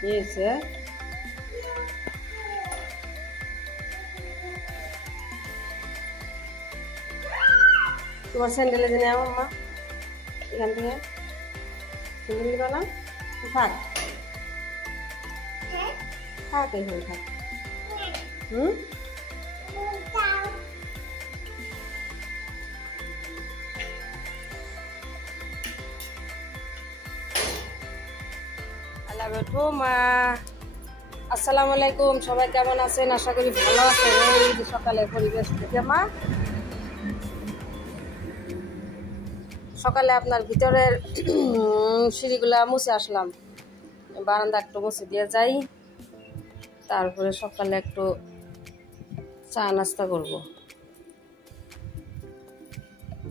হয়েছে তোমার স্যান্ডেলে যে নেওয়া মা এখান থেকে স্যান্ডেল নিবা না থাক থাক এখানে থাক আসসালামু আলাইকুম সবাই কেমন আছেন আশা করি ভালো আছেন এই যে সকালের পরিবেশ থেকে মা সকালে আপনার ভিতরের সিঁড়িগুলা মুছে আসলাম বারান্দা একটু মুছে দিয়ে যাই তারপরে সকালে একটু চা নাস্তা করব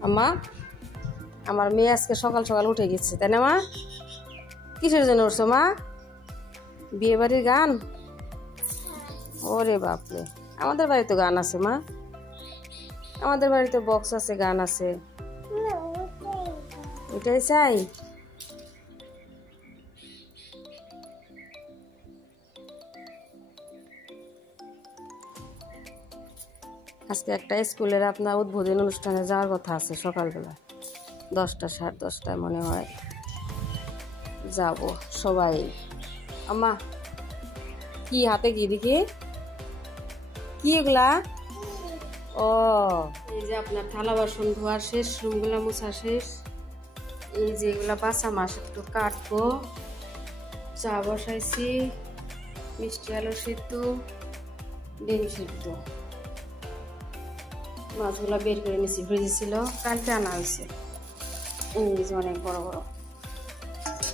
আম্মা আমার মেয়ে আজকে সকাল সকাল উঠে গেছে তাই না মা কিসের জন্য উঠছো মা বিয়ে বাড়ির গান ওরে বাপরে আমাদের বাড়িতে গান আছে মা আমাদের বাড়িতে বক্স আছে গান আছে ওইটাই চাই আজকে একটা স্কুলের আপনার উদ্বোধন অনুষ্ঠানে যাওয়ার কথা আছে সকালবেলা 10টা 10:30 মনে হয় যাব সবাই আম্মা কি হাতে কি দেখি কি এগুলা ও এই যে আপনার থালা বাসন ধোয়ার শেষ রুমগুলা মোছা শেষ এই যে এগুলা বাসা মাছ একটু কাটবো চা বসাইছি মিষ্টি আলু সিদ্ধ ডিম সিদ্ধ মাছগুলা বের করে নিছি ফ্রিজে ছিল কালকে আনা হয়েছে এই যে অনেক বড় বড়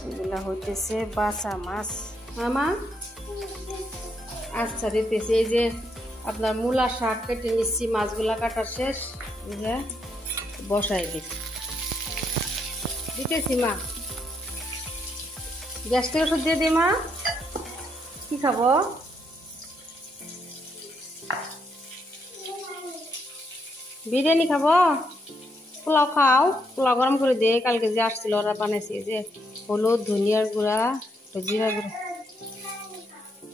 এগুলা হইতেছে বাসা মাছ মামা আচ্ছা দিতেছি এই যে আপনার মূলা শাক কেটে নিচ্ছি মাছগুলা কাটা শেষ এই যে বসাই দিতেছি মা গ্যাস্ট্রিক ওষুধ দিয়ে দিই মা কি খাবো বিরিয়ানি খাবো পোলাও খাও পোলাও গরম করে দিয়ে কালকে যে আসছিল ওরা বানাইছি যে হলুদ ধনিয়ার গুঁড়া জিরা গুঁড়া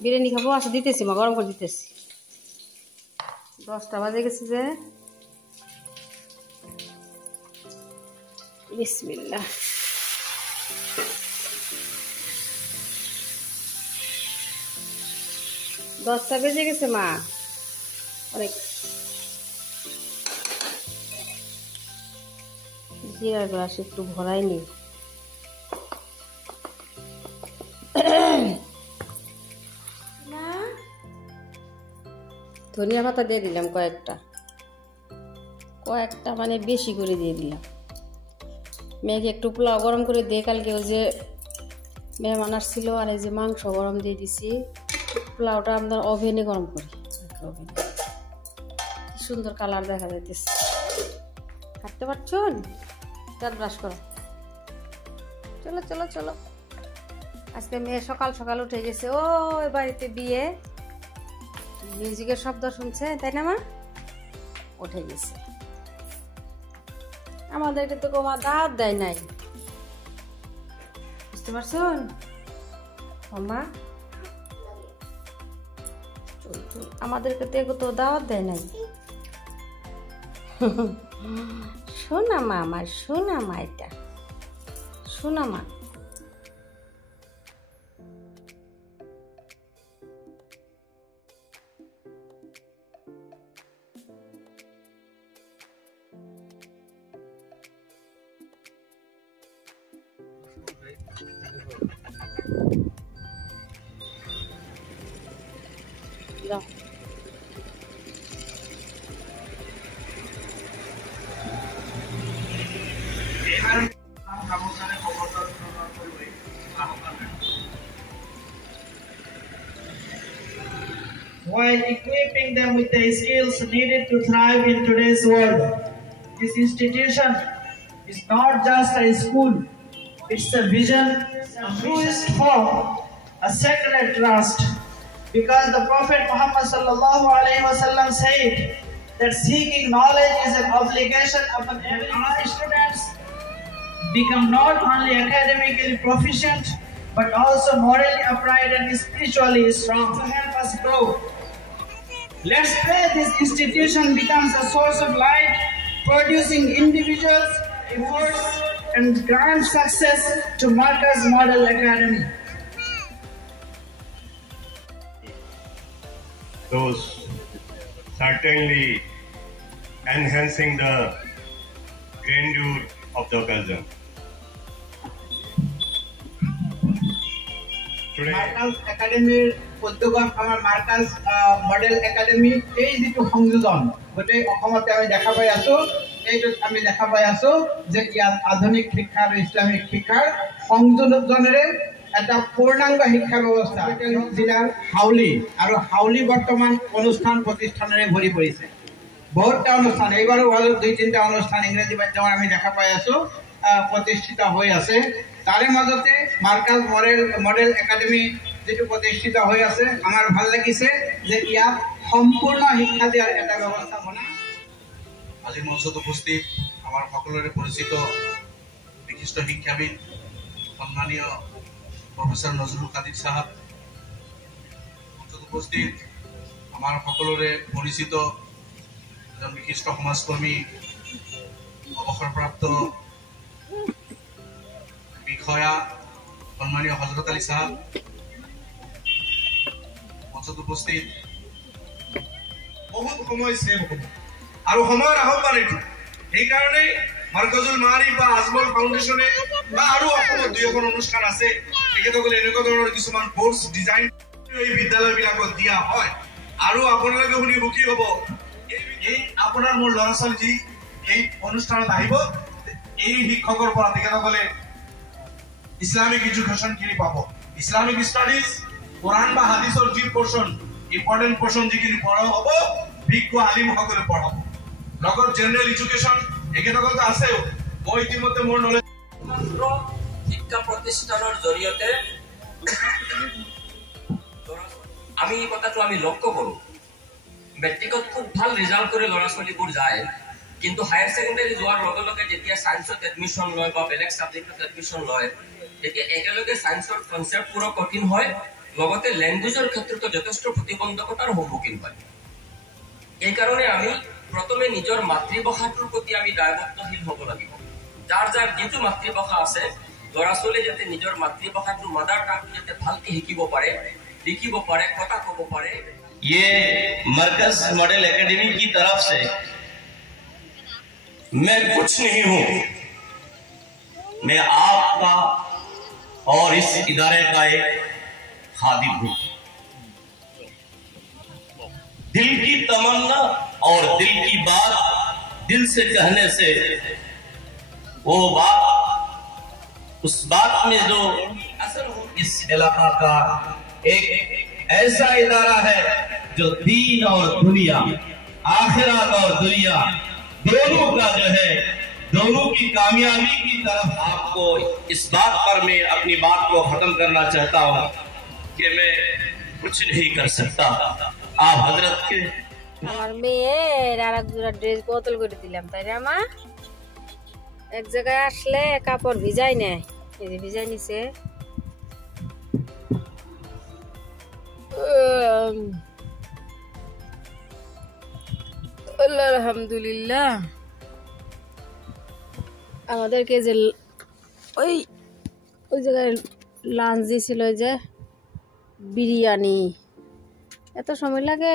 বিরিয়ানি খাবো আচ্ছা দিতেছি মা গরম করে দিতেছি 10টা বাজে গেছে যে বিসমিল্লাহ দশটা বেজে গেছে মা অনেক জিরা গুঁড়া একটু ভরাইনি ধনিয়া পাতা দিয়ে দিলাম কয়েকটা মানে বেশি করে দিয়ে দিলাম মেয়েকে একটু পোলাও গরম করে দিয়ে কালকে ওই যে মেহমান আসছিল আর এই যে মাংস গরম দিয়ে দিছি পোলাওটা আপনার ওভেনে গরম করি ওভেনে সুন্দর কালার দেখা যাইতেছে হাঁটতে পারছেন দাঁত ব্রাশ করো চলো চলো চলো আজকে মেয়ে সকাল সকাল উঠে গেছে ও বাড়িতে বিয়ে মিউজিকের শব্দ শুনছে তাই না মা উঠে গেছে আমাদেরকে তো কোমা দাওয়াত দেয় নাই বুঝতে পারছেন মামা আমাদেরকে তো দাওয়াত দেয় নাই শোনা মা আমার শোনা মা এটা শোনা মা যাও while equipping them with the skills needed to thrive in today's world. This institution is not just a school, it's a vision, a truest form, a sacred trust. Because the Prophet Muhammad sallallahu alaihi wasallam said that seeking knowledge is an obligation upon every students become not only academically proficient but also morally upright and spiritually strong to help us grow. Let's pray this institution becomes a source of light, producing individuals, efforts, and grand success to Marcus Model Academy. Those certainly enhancing the grandeur of the occasion. Today, Marcus একাডেমির উদ্যোগত আমাৰ Marcus model academy এই যেটো সংযোজন গোটেই অসমতে আমি দেখা পাই আছো এইটোত আমি দেখা পাই আছো যে ইয়াত আধুনিক শিক্ষা আৰু ইছলামিক শিক্ষাৰ সংযোজনেৰে এটা পূৰ্ণাংগ শিক্ষা ব্যৱস্থা জিলাৰ হাউলি বৰ্তমান অনুষ্ঠান প্ৰতিষ্ঠানেৰে ভৰি পৰিছে বহুতটা অনুষ্ঠান এইবাৰো ভালো 2-3টা অনুষ্ঠান ইংৰাজী মাধ্যমৰ আমি দেখা পাই আছো প্ৰতিষ্ঠিত হৈ আছে তাৰে মাজতে মার্কাস মডেল একাডেমি যেটো প্ৰতিষ্ঠিত হৈ আছে আমাৰ ভাল লাগিছে যে ইয়াত সম্পূৰ্ণ শিক্ষা দিয়াৰ এটা ব্যৱস্থাপনা আজি মঞ্চত উপস্থিত আমাৰ সকলোৰে পৰিচিত বিশিষ্ট শিক্ষাবিদ সম্মানীয় প্ৰফেসৰ নজরুল কাদির সাহেব মঞ্চত উপস্থিত আমাৰ সকলোৰে পৰিচিত এজন বিশিষ্ট সমাজকৰ্মী অৱসৰপ্ৰাপ্ত বিষয়া সম্মানীয় হযরত আলী সাহেব মঞ্চত উপস্থিত বহুত সময় সেভ হ'ব আৰু সময়ৰ আহ্বান এইটো সেইকাৰণে মাৰ্কাজুল মাৰিফ বা আজমল ফাউণ্ডেশ্যনে বা আৰু অসমত 2খন অনুষ্ঠান আছে তেখেতসকলে এনেকুৱা ধৰণৰ কিছুমান কোৰ্স ডিজাইন এই বিদ্যালয়বিলাকত দিয়া হয় আৰু আপোনালোকে শুনি সুখী হ'ব এই আপোনাৰ মোৰ ল'ৰা ছোৱালী যি এই অনুষ্ঠানত আহিব এই শিক্ষকৰ পৰা তেখেতসকলে ইসলামিক এডুকেশন খিনি পাব ইসলামিক স্টাডিজ কোরআন বা হাদিসৰ যি পোর্শন ইম্পর্টেন্ট পোর্শন যিখিনি পঢ়া হ'ব বিজ্ঞ আলিম সকলে পঢ়াব লগত জেনারেল এডুকেশন একেতকত আছে মই ইতিমধ্যে মোৰ নলেজ শিক্ষা প্রতিষ্ঠানৰ জৰিয়তে আমি এই কথাটো আমি লক্ষ্য কৰো মেট্ৰিকত খুব ভাল ৰিজাল্ট কৰি ল'ৰা ছোৱালীবোৰ যায় কিন্তু হায়াৰ সেকেন্ডাৰী যোৱাৰ লগে লগে যেতিয়া সায়েন্সত এডমিশন লয় বা বেলেগ সাবজেক্টত এডমিশন লয় তেতিয়া একেলগে সায়েন্সৰ কনসেপ্ট পুরো কঠিন হয় লগতে ল্যাঙ্গুৱেজৰ ক্ষেত্ৰতো যথেষ্ট প্ৰতিবন্ধকতাৰ সন্মুখীন হয় এই কাৰণে আমি প্ৰথমে নিজৰ মাতৃভাষাটোৰ প্ৰতি আমি দায়বদ্ধশীল হ'ব লাগিব যাৰ যেটো মাতৃভাষা আছে ল'ৰা ছোৱালী যাতে নিজৰ মাতৃভাষাটো মাদাৰ টাংটো যাতে ভালকে লিখিব পাৰে কথা ক'ব পাৰে ये मरकज मॉडल एकेडमी की तरफ से मैं कुछ नहीं हूं मैं आपका और इस इदारे का एक खादिम हूं दिल की तमन्ना और दिल की बात दिल से कहने से वो बात उस बात में जो असल हो इस इलाका का एक ऐसा इदारा है जो दीन और दुनिया आखिरत और दुनिया दोनों का जो है दोनों की कामयाबी की तरफ आपको इस बात पर मैं अपनी बात को खत्म करना चाहता हूं कि मैं कुछ नहीं कर सकता आप हजरत के আমার মেয়ের আর এক জোড়া ড্রেস বোতল করে দিলাম তাই না মা এক জায়গায় আসলে কাপড় ভিজাই নেয় এই যে ভিজাই নিছে আল্লাহ আলহামদুলিল্লাহ আমাদেরকে যে ওই জায়গায় লাঞ্চ দিয়েছিল যে বিরিয়ানি এত সময় লাগে